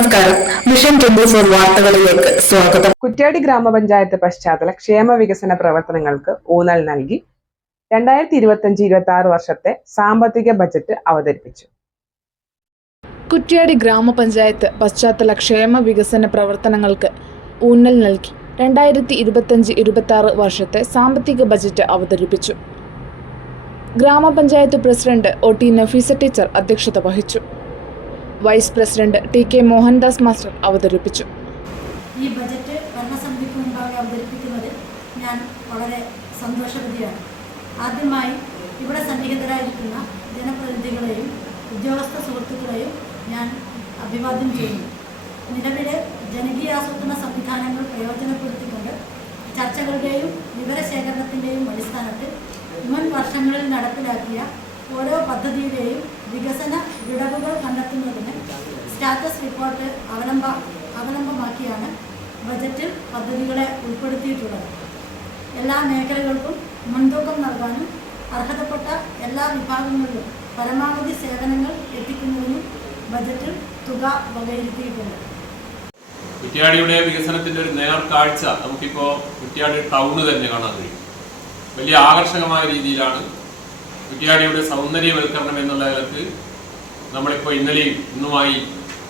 നമസ്കാരം. Mission twenty four വാർത്തകളിലേക്ക് സ്വാഗതം. കുറ്റ്യാടി ഗ്രാമപഞ്ചായത്ത് പശ്ചാത്തല ക്ഷേമ വികസന പ്രവർത്തനങ്ങൾക്ക് ഊന്നൽ നൽകി രണ്ടായിരത്തി ഇരുപത്തഞ്ച് ഇരുപത്തി ആറ് വർഷത്തെ സാമ്പത്തിക ബജറ്റ് അവതരിപ്പിച്ചു. കുറ്റ്യാടി ഗ്രാമപഞ്ചായത്ത് പശ്ചാത്തല ക്ഷേമ വികസന പ്രവർത്തനങ്ങൾക്ക് ഊന്നൽ നൽകി രണ്ടായിരത്തി ഇരുപത്തഞ്ച് ഇരുപത്തി ആറ് വർഷത്തെ സാമ്പത്തിക ബജറ്റ് അവതരിപ്പിച്ചു. ഗ്രാമപഞ്ചായത്ത് president O T Nafeesa teacher അധ്യക്ഷത വഹിച്ചു. Vice president T K Mohandas master അവതരിപ്പിച്ചു. ഈ ബജറ്റ് ഭരണസമിതിക്ക് മുമ്പാകെ അവതരിപ്പിക്കുന്നതിൽ ഞാൻ വളരെ സന്തോഷവതിയാണ്. ആദ്യമായി ഇവിടെ സന്നിഹിതരായിരിക്കുന്ന ജനപ്രതിനിധികളെയും ഉദ്യോഗസ്ഥ സുഹൃത്തുക്കളെയും ഞാൻ അഭിവാദ്യം ചെയ്യുന്നു. നിലവിലെ ജനകീയാസൂത്രണ സംവിധാനങ്ങൾ പ്രയോജനപ്പെടുത്തിക്കൊണ്ട് ചർച്ചകളുടെയും വിവരശേഖരണത്തിന്റെയും അടിസ്ഥാനത്തിൽ മുൻ വർഷങ്ങളിൽ നടപ്പിലാക്കിയ ഓരോ പദ്ധതിയുടെയും വികസന വിടവുകൾ കണ്ടെത്തുന്നതിന് സ്റ്റാറ്റസ് റിപ്പോർട്ട് അവലംബ അവലംബമാക്കിയാണ് ബജറ്റിൽ പദ്ധതികളെ ഉൾപ്പെടുത്തിയിട്ടുള്ളത്. എല്ലാ മേഖലകൾക്കും മുൻതൂക്കം നൽകാനും അർഹതപ്പെട്ട എല്ലാ വിഭാഗങ്ങളിലും പരമാവധി സേവനങ്ങൾ എത്തിക്കുന്നതിനും ബജറ്റിൽ തുക വകയിരുത്തിയിട്ടുണ്ട്. കുറ്റ്യാടിയുടെ വികസനത്തിന്റെ ഒരു നേർക്കാഴ്ച നമുക്കിപ്പോ കുറ്റ്യാടി ടൗണ് തന്നെ കാണാൻ കഴിയും. വലിയ ആകർഷകമായ രീതിയിലാണ് കുറ്റ്യാടിയുടെ സൗന്ദര്യവൽക്കരണം എന്നുള്ള നിലയ്ക്ക് നമ്മളിപ്പോൾ ഇന്നലെയും ഇന്നുമായി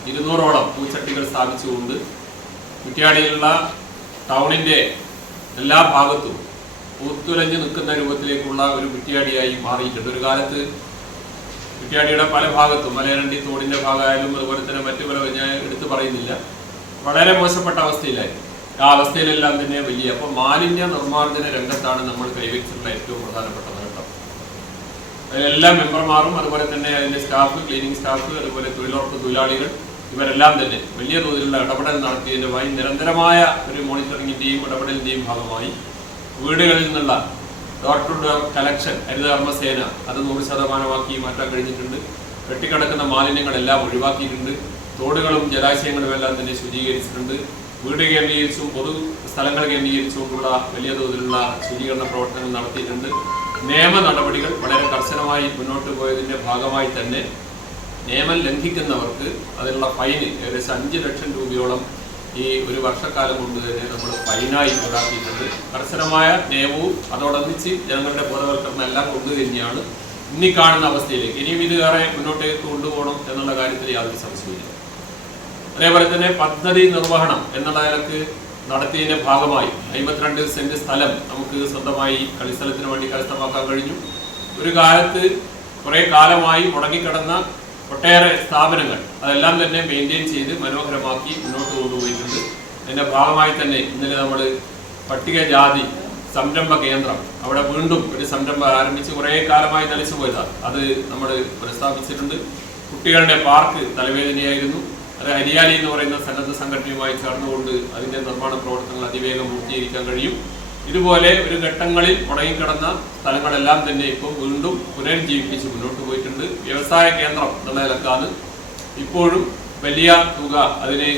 ഇരുന്നൂറോളം പൂച്ചട്ടികൾ സ്ഥാപിച്ചുകൊണ്ട് കുറ്റ്യാടിയിലുള്ള ടൗണിന്റെ എല്ലാ ഭാഗത്തും പൂത്തുലഞ്ഞു നിൽക്കുന്ന രൂപത്തിലേക്കുള്ള ഒരു കുറ്റ്യാടിയായി മാറിയിട്ടുണ്ട്. ഒരു കാലത്ത് കുറ്റ്യാടിയുടെ പല ഭാഗത്തും മലയരണ്ടി തോടിന്റെ ഭാഗമായാലും അതുപോലെ തന്നെ മറ്റു പല ഞാൻ എടുത്തു പറയുന്നില്ല. വളരെ മോശപ്പെട്ട അവസ്ഥയിലായിരുന്നു. ആ അവസ്ഥയിലെല്ലാം തന്നെ വലിയ അപ്പോൾ മാലിന്യ നിർമ്മാർജന രംഗത്താണ് നമ്മൾ കൈവച്ചിട്ടുള്ള ഏറ്റവും പ്രധാനപ്പെട്ട നേട്ടം. അതിലെല്ലാ മെമ്പർമാരും അതുപോലെ തന്നെ അതിന്റെ സ്റ്റാഫ് ക്ലീനിങ് സ്റ്റാഫ് അതുപോലെ തൊഴിലുറപ്പ് തൊഴിലാളികൾ ഇവരെല്ലാം തന്നെ വലിയ തോതിലുള്ള ഇടപെടൽ നടത്തിയതുമായി നിരന്തരമായ ഒരു മോണിറ്ററിങ്ങിന്റെയും ഇടപെടലിന്റെയും ഭാഗമായി വീടുകളിൽ നിന്നുള്ള ഡോർ ടു ഡോർ കലക്ഷൻ ഹരിതകർമ്മസേന അത് നൂറ് ശതമാനമാക്കി മാറ്റാൻ കഴിഞ്ഞിട്ടുണ്ട്. കെട്ടിക്കിടക്കുന്ന മാലിന്യങ്ങളെല്ലാം ഒഴിവാക്കിയിട്ടുണ്ട്. തോടുകളും ജലാശയങ്ങളും എല്ലാം തന്നെ ശുചീകരിച്ചിട്ടുണ്ട്. വീട് കേന്ദ്രീകരിച്ചും പൊതു സ്ഥലങ്ങൾ കേന്ദ്രീകരിച്ചുകൊണ്ടുള്ള വലിയ തോതിലുള്ള ശുചീകരണ പ്രവർത്തനങ്ങൾ നടത്തിയിട്ടുണ്ട്. നിയമ നടപടികൾ വളരെ കർശനമായി മുന്നോട്ട് പോയതിന്റെ ഭാഗമായി തന്നെ നിയമം ലംഘിക്കുന്നവർക്ക് അതിനുള്ള ഫൈന് ഏകദേശം അഞ്ച് ലക്ഷം രൂപയോളം ഈ ഒരു വർഷക്കാലം കൊണ്ട് തന്നെ നമ്മൾ ഫൈനായി ഈടാക്കിയിട്ടുണ്ട്. കർശനമായ നിയമവും അതോടൊന്നിച്ച് ജനങ്ങളുടെ ബോധവൽക്കരണം എല്ലാം കൊണ്ടു തന്നെയാണ് ഇനി കാണുന്ന അവസ്ഥയിലേക്ക്. ഇനിയും ഇത് ഏറെ മുന്നോട്ടേക്ക് കൊണ്ടുപോകണം എന്നുള്ള കാര്യത്തിൽ യാതൊരു സംശയമില്ല അതേപോലെ തന്നെ പദ്ധതി നിർവഹണം എന്നുള്ള നിലയ്ക്ക് നടത്തിയതിന്റെ ഭാഗമായി അമ്പത്തിരണ്ട് സെന്റ് സ്ഥലം നമുക്ക് സ്വന്തമായി കളിസ്ഥലത്തിന് വേണ്ടി കരസ്ഥമാക്കാൻ കഴിഞ്ഞു. ഒരു കാലത്ത് കുറെ കാലമായി മുടങ്ങിക്കിടന്ന ഒട്ടേറെ സ്ഥാപനങ്ങൾ അതെല്ലാം തന്നെ മെയിന്റെയിൻ ചെയ്ത് മനോഹരമാക്കി മുന്നോട്ട് കൊണ്ടുപോയിട്ടുണ്ട്. അതിന്റെ ഭാഗമായി തന്നെ ഇന്നലെ നമ്മൾ പട്ടികജാതി സംരംഭ കേന്ദ്രം അവിടെ വീണ്ടും ഒരു സംരംഭം ആരംഭിച്ച് കുറേ കാലമായി തലച്ചു പോയതാണ്. അത് നമ്മൾ പ്രസ്താവിച്ചിട്ടുണ്ട്. കുട്ടികളുടെ പാർക്ക് തലവേദനയായിരുന്നു. അത് ഹരിയാലി എന്ന് പറയുന്ന സന്നദ്ധ സംഘടനയുമായി ചേർന്നുകൊണ്ട് അതിന്റെ നിർമ്മാണ പ്രവർത്തനങ്ങൾ അതിവേഗം പൂർത്തീകരിക്കാൻ കഴിയും. ഇതുപോലെ ഒരു ഘട്ടങ്ങളിൽ മുടങ്ങിക്കിടന്ന സ്ഥലങ്ങളെല്ലാം തന്നെ ഇപ്പോൾ വീണ്ടും പുനരുജ്ജീവിപ്പിച്ച് മുന്നോട്ട് പോയിട്ടുണ്ട്. വ്യവസായ കേന്ദ്രം എന്നുള്ള നിലക്കാണ് ഇപ്പോഴും വലിയ തുക അതിന്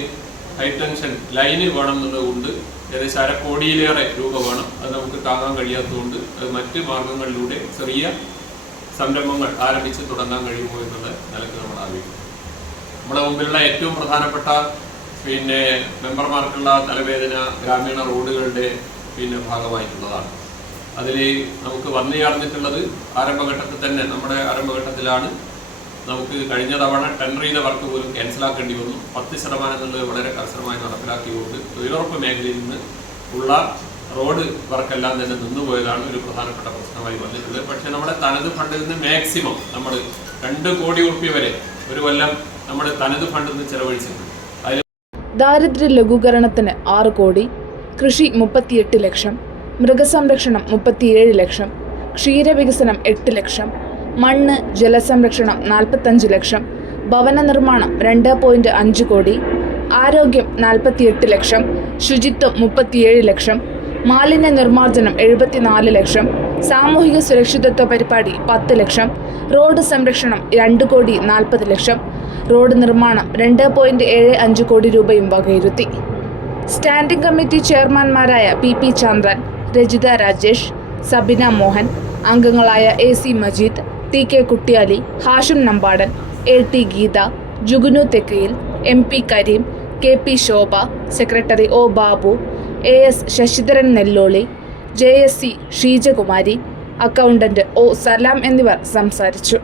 ഹൈടെൻഷൻ ലൈന് വേണം എന്നുള്ളതുകൊണ്ട് ഏകദേശം അര കോടിയിലേറെ രൂപ വേണം. അത് നമുക്ക് താങ്ങാൻ കഴിയാത്തതുകൊണ്ട് അത് മറ്റ് മാർഗങ്ങളിലൂടെ ചെറിയ സംരംഭങ്ങൾ ആരംഭിച്ച് തുടങ്ങാൻ കഴിയുമോ എന്നുള്ള നിലയ്ക്ക് നമ്മൾ ആലോചിക്കും നമ്മുടെ മുമ്പിലുള്ള ഏറ്റവും പ്രധാനപ്പെട്ട പിന്നെ മെമ്പർമാർക്കുള്ള തലവേദന ഗ്രാമീണ റോഡുകളുടെ പിന്നെ ഭാഗമായിട്ടുള്ളതാണ്. അതിൽ നമുക്ക് വന്നു ചേർന്നിട്ടുള്ളത് ആരംഭഘട്ടത്തിൽ തന്നെ നമ്മുടെ ആരംഭഘട്ടത്തിലാണ് നമുക്ക് കഴിഞ്ഞ തവണ ടെൻഡർ ചെയ്ത വർക്ക് പോലും ക്യാൻസലാക്കേണ്ടി വന്നു. പത്ത് ശതമാനം എന്നുള്ളത് വളരെ കർശനമായി നടപ്പിലാക്കിയുകൊണ്ട് തൊഴിലുറപ്പ് മേഖലയിൽ നിന്ന് ഉള്ള റോഡ് വർക്കെല്ലാം തന്നെ നിന്നുപോയതാണ് ഒരു പ്രധാനപ്പെട്ട പ്രശ്നമായി വന്നിട്ടുള്ളത്. പക്ഷേ നമ്മുടെ തനത് ഫണ്ടിൽ നിന്ന് മാക്സിമം നമ്മൾ രണ്ട് കോടി ഉറുപ്പ്യ വരെ ഒരു കൊല്ലം നമ്മുടെ തനത് ഫണ്ടിൽ നിന്ന് ചെലവഴിച്ചിട്ടുണ്ട്. ദാരിദ്ര്യ ലഘൂകരണത്തിന് ആറ് കോടി കൃഷി മുപ്പത്തിയെട്ട് ലക്ഷം മൃഗസംരക്ഷണം മുപ്പത്തിയേഴ് ലക്ഷം ക്ഷീരവികസനം എട്ട് ലക്ഷം മണ്ണ് ജലസംരക്ഷണം നാൽപ്പത്തഞ്ച് ലക്ഷം ഭവന നിർമ്മാണം രണ്ട് പോയിന്റ് അഞ്ച് കോടി ആരോഗ്യം നാൽപ്പത്തിയെട്ട് ലക്ഷം ശുചിത്വം മുപ്പത്തിയേഴ് ലക്ഷം മാലിന്യ നിർമ്മാർജനം എഴുപത്തിനാല് ലക്ഷം സാമൂഹിക സുരക്ഷിതത്വ പരിപാടി പത്ത് ലക്ഷം റോഡ് സംരക്ഷണം രണ്ട് കോടി നാൽപ്പത് ലക്ഷം റോഡ് നിർമ്മാണം രണ്ട് പോയിന്റ് ഏഴ് അഞ്ച് കോടി രൂപയും വകയിരുത്തി. സ്റ്റാൻഡിംഗ് കമ്മിറ്റി ചെയർമാൻമാരായ പി പി ചന്ദ്രൻ രജിത രാജേഷ് സബിന മോഹൻ അംഗങ്ങളായ A C Majeed T K Kuttiyali Hashim Nambadan A T Geetha Jugunu Thekkayil M P Kareem K P Shobha secretary O Babu A S Sasidharan Nelloli J S C Sheejakumari accountant O Salam എന്നിവർ സംസാരിച്ചു.